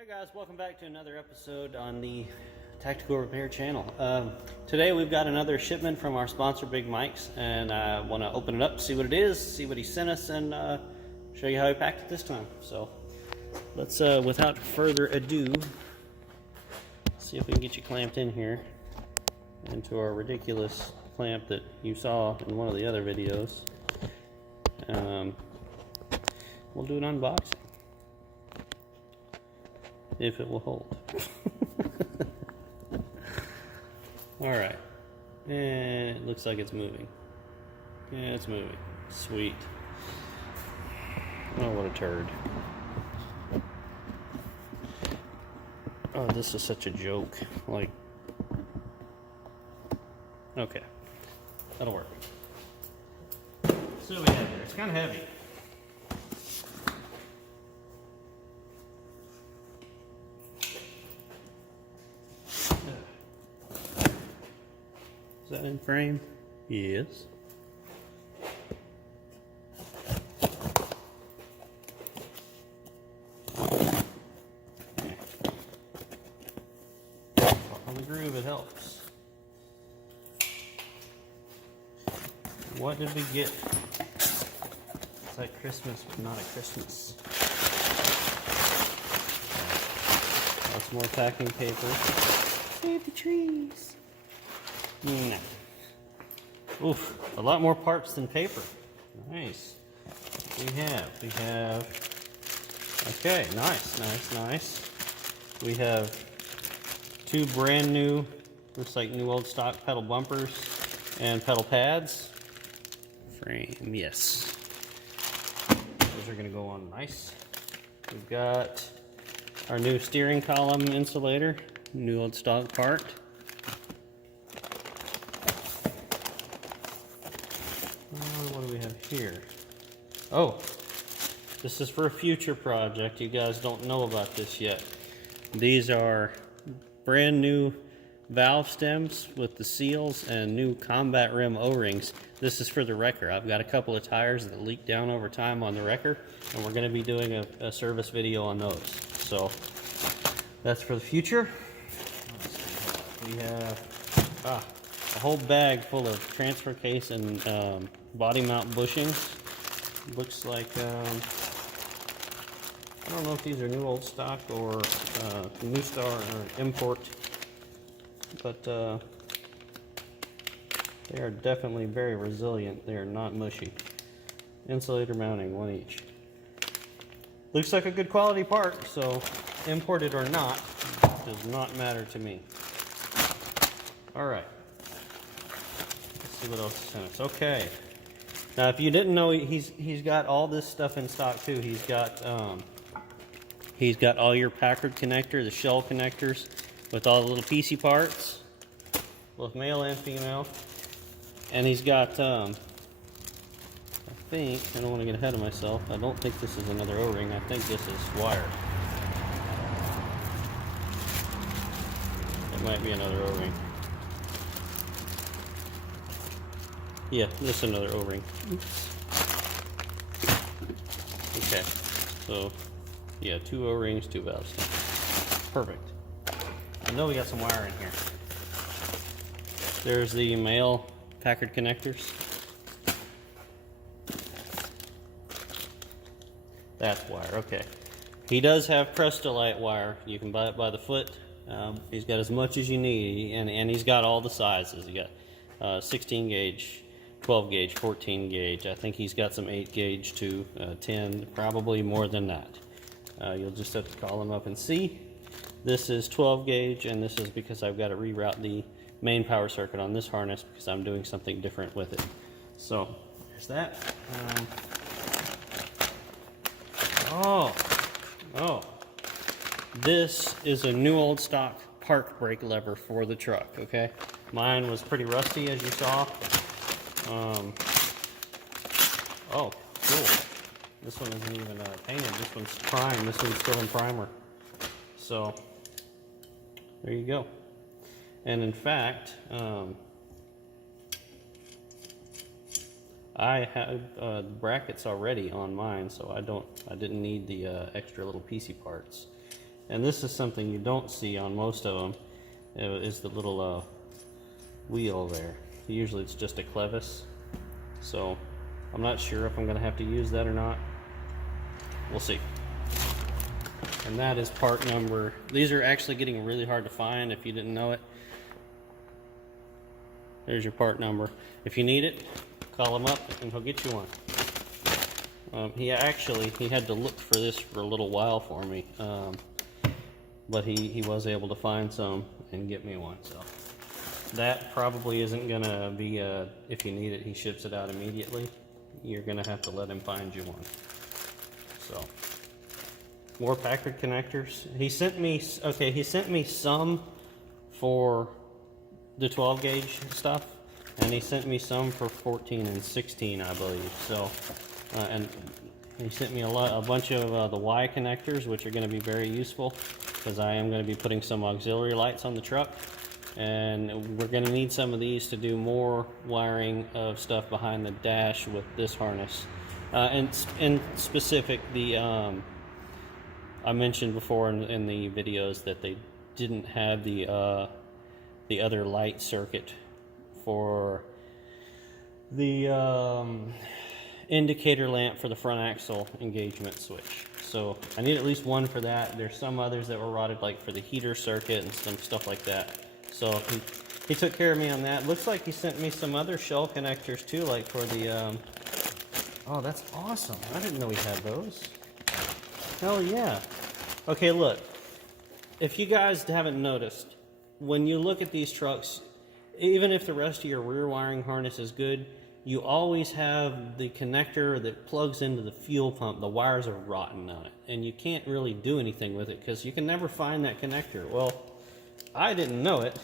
Hey guys, welcome back to another episode on the Tactical Repair channel. Today we've got another shipment from our sponsor Big Mike's, and I want to open it up, see what it is, see what he sent us, and show you how he packed it this time. So let's, without further ado, see if we can get you clamped in here into our ridiculous clamp that you saw in one of the other videos. We'll do an unboxing. If it will hold. Alright. And it looks like it's moving. Yeah, it's moving. Sweet. Oh, what a turd. Oh, this is such a joke. Like, okay. That'll work. So what we have here. It's kind of heavy. Is that in frame? Yes. On the groove, it helps. What did we get? It's like Christmas, but not a Christmas. Lots more packing paper. Save the trees. Nah. Oof, a lot more parts than paper. Nice. We have, okay, nice. We have two brand new, looks like new old stock pedal bumpers and pedal pads. Frame, yes. Those are gonna go on nice. We've got our new steering column insulator, new old stock part. What do we have here? Oh, this is for a future project. You guys don't know about this yet. These are brand new valve stems with the seals and new combat rim O-rings. This is for the wrecker. I've got a couple of tires that leaked down over time on the wrecker, and we're going to be doing a service video on those. So that's for the future. We have a whole bag full of transfer case and body mount bushings. Looks like, I don't know if these are new old stock or new star or import, but they are definitely very resilient. They are not mushy. Insulator mounting, one each. Looks like a good quality part, so imported or not, does not matter to me. Alright. Let's see what else is in it. Okay. Now, if you didn't know, he's got all this stuff in stock too. He's got all your Packard connector, the shell connectors, with all the little PC parts, both male and female. And he's got, I don't want to get ahead of myself. I don't think this is another O-ring. I think this is wire. It might be another O-ring. Yeah, this is another O-ring. Okay, so yeah, two O-rings, two valves. Perfect. I know we got some wire in here. There's the male Packard connectors. That's wire, okay. He does have Crestolite wire. You can buy it by the foot. He's got as much as you need, and he's got all the sizes. You got 16 gauge, 12 gauge, 14 gauge. I think he's got some 8 gauge too, 10, probably more than that. You'll just have to call him up and see. This is 12 gauge, and this is because I've got to reroute the main power circuit on this harness because I'm doing something different with it. So there's that. This is a new old stock park brake lever for the truck, okay? Mine was pretty rusty, as you saw. Oh, cool. This one isn't even painted. This one's prime. This one's still in primer. So, there you go. And in fact, I have brackets already on mine, so I didn't need the extra little PC parts. And this is something you don't see on most of them, is the little wheel there. Usually it's just a clevis. So I'm not sure if I'm going to have to use that or not. We'll see. And that is part number. These are actually getting really hard to find if you didn't know it. There's your part number. If you need it, call him up and he'll get you one. He had to look for this for a little while for me, but he was able to find some and get me one. So that probably isn't gonna be if you need it, he ships it out immediately. You're gonna have to let him find you one. So more Packard connectors. He sent me some for the 12 gauge stuff, and he sent me some for 14 and 16, I believe. So and he sent me a bunch of the Y connectors, which are going to be very useful because I am going to be putting some auxiliary lights on the truck, and we're going to need some of these to do more wiring of stuff behind the dash with this harness. And in specific, I mentioned before in the videos that they didn't have the other light circuit for the indicator lamp for the front axle engagement switch. So I need at least one for that. There's some others that were rotted, like for the heater circuit and some stuff like that. So he took care of me on that. Looks like he sent me some other shell connectors too, like for the oh, that's awesome. I didn't know he had those. Hell yeah. Okay, look, if you guys haven't noticed, when you look at these trucks, even if the rest of your rear wiring harness is good, you always have the connector that plugs into the fuel pump. The wires are rotten on it, and you can't really do anything with it because you can never find that connector. Well, I didn't know it,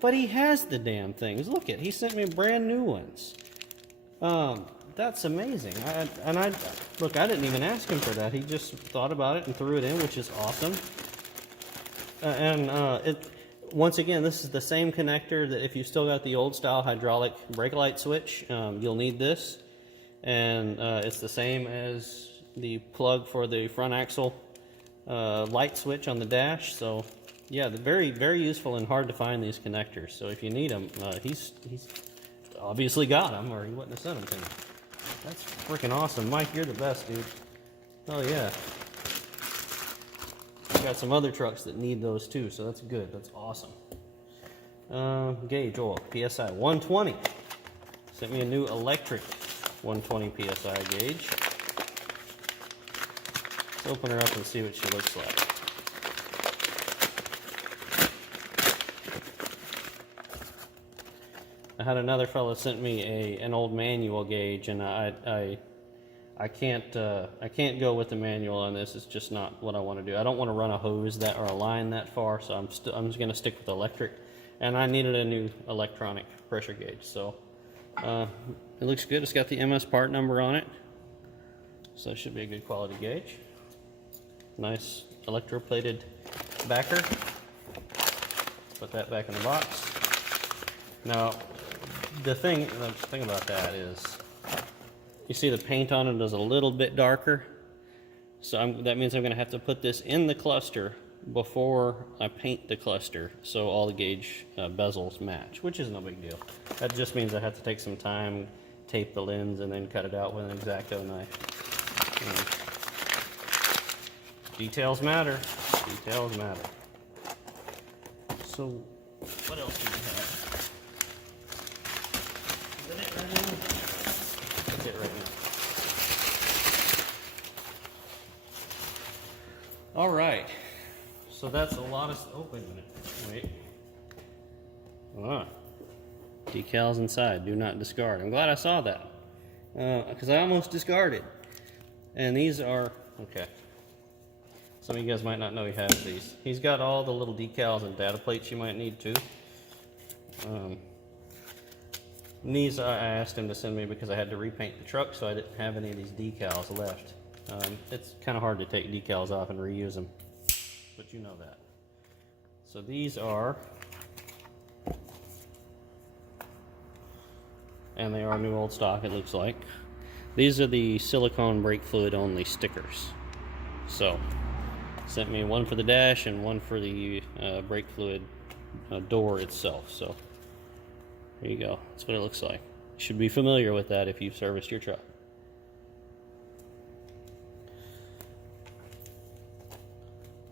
but he has the damn things. Look he sent me brand new ones. That's amazing. Look, I didn't even ask him for that. He just thought about it and threw it in, which is awesome. Once again, this is the same connector that if you've still got the old style hydraulic brake light switch, you'll need this. And it's the same as the plug for the front axle light switch on the dash. So yeah, they're very, very useful and hard to find, these connectors. So if you need them, he's obviously got them, or he wouldn't have sent them to me. That's freaking awesome. Mike, you're the best, dude. Oh yeah. Got some other trucks that need those too, so that's good. That's awesome. Gauge oil, PSI 120. Sent me a new electric 120 PSI gauge. Let's open her up and see what she looks like. I had another fellow sent me an old manual gauge, and I can't go with the manual on this. It's just not what I want to do. I don't want to run a hose or a line that far, so I'm just going to stick with electric. And I needed a new electronic pressure gauge, so it looks good. It's got the MS part number on it, so it should be a good quality gauge. Nice electroplated backer. Put that back in the box. Now, the thing about that is, you see the paint on it is a little bit darker, so that means I'm going to have to put this in the cluster before I paint the cluster so all the gauge bezels match, which is no big deal. That just means I have to take some time, tape the lens, and then cut it out with an X-Acto knife. Details matter. Details matter. So, what else do we have? Is that it right now? That's it right now. All right. So that's a lot of... Oh, wait a minute. Wait. Decals inside. Do not discard. I'm glad I saw that. Because I almost discarded. And these are... Okay. Some of you guys might not know he has these. He's got all the little decals and data plates you might need too. These I asked him to send me because I had to repaint the truck, so I didn't have any of these decals left. It's kind of hard to take decals off and reuse them, but you know that. So these are, and they are new old stock, it looks like. These are the silicone brake fluid only stickers. So Sent me one for the dash and one for the brake fluid door itself. So there you go. That's what it looks like. You should be familiar with that if you've serviced your truck.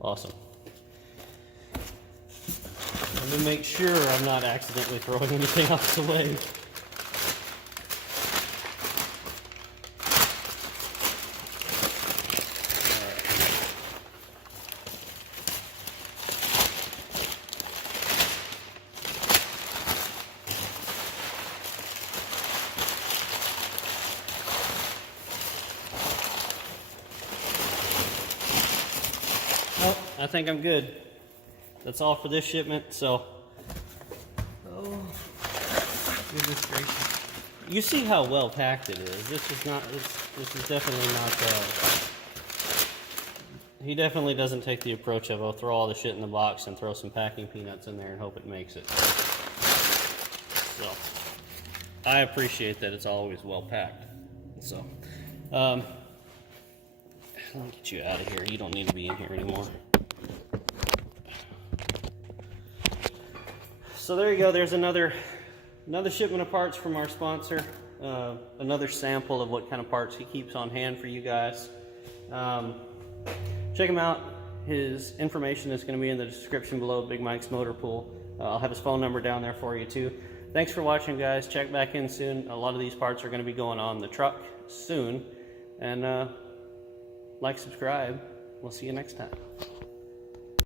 Awesome. Let me make sure I'm not accidentally throwing anything else away. Well, I think I'm good. That's all for this shipment, so. Oh, goodness gracious. You see how well packed it is. This is definitely not, he definitely doesn't take the approach of, I'll throw all the shit in the box and throw some packing peanuts in there and hope it makes it. So, I appreciate that it's always well packed. So, let me get you out of here. You don't need to be in here anymore. So there you go. There's another shipment of parts from our sponsor. Another sample of what kind of parts he keeps on hand for you guys. Check him out. His information is going to be in the description below. Big Mike's Motor Pool. I'll have his phone number down there for you too. Thanks for watching, guys. Check back in soon. A lot of these parts are going to be going on the truck soon. And like, subscribe. We'll see you next time.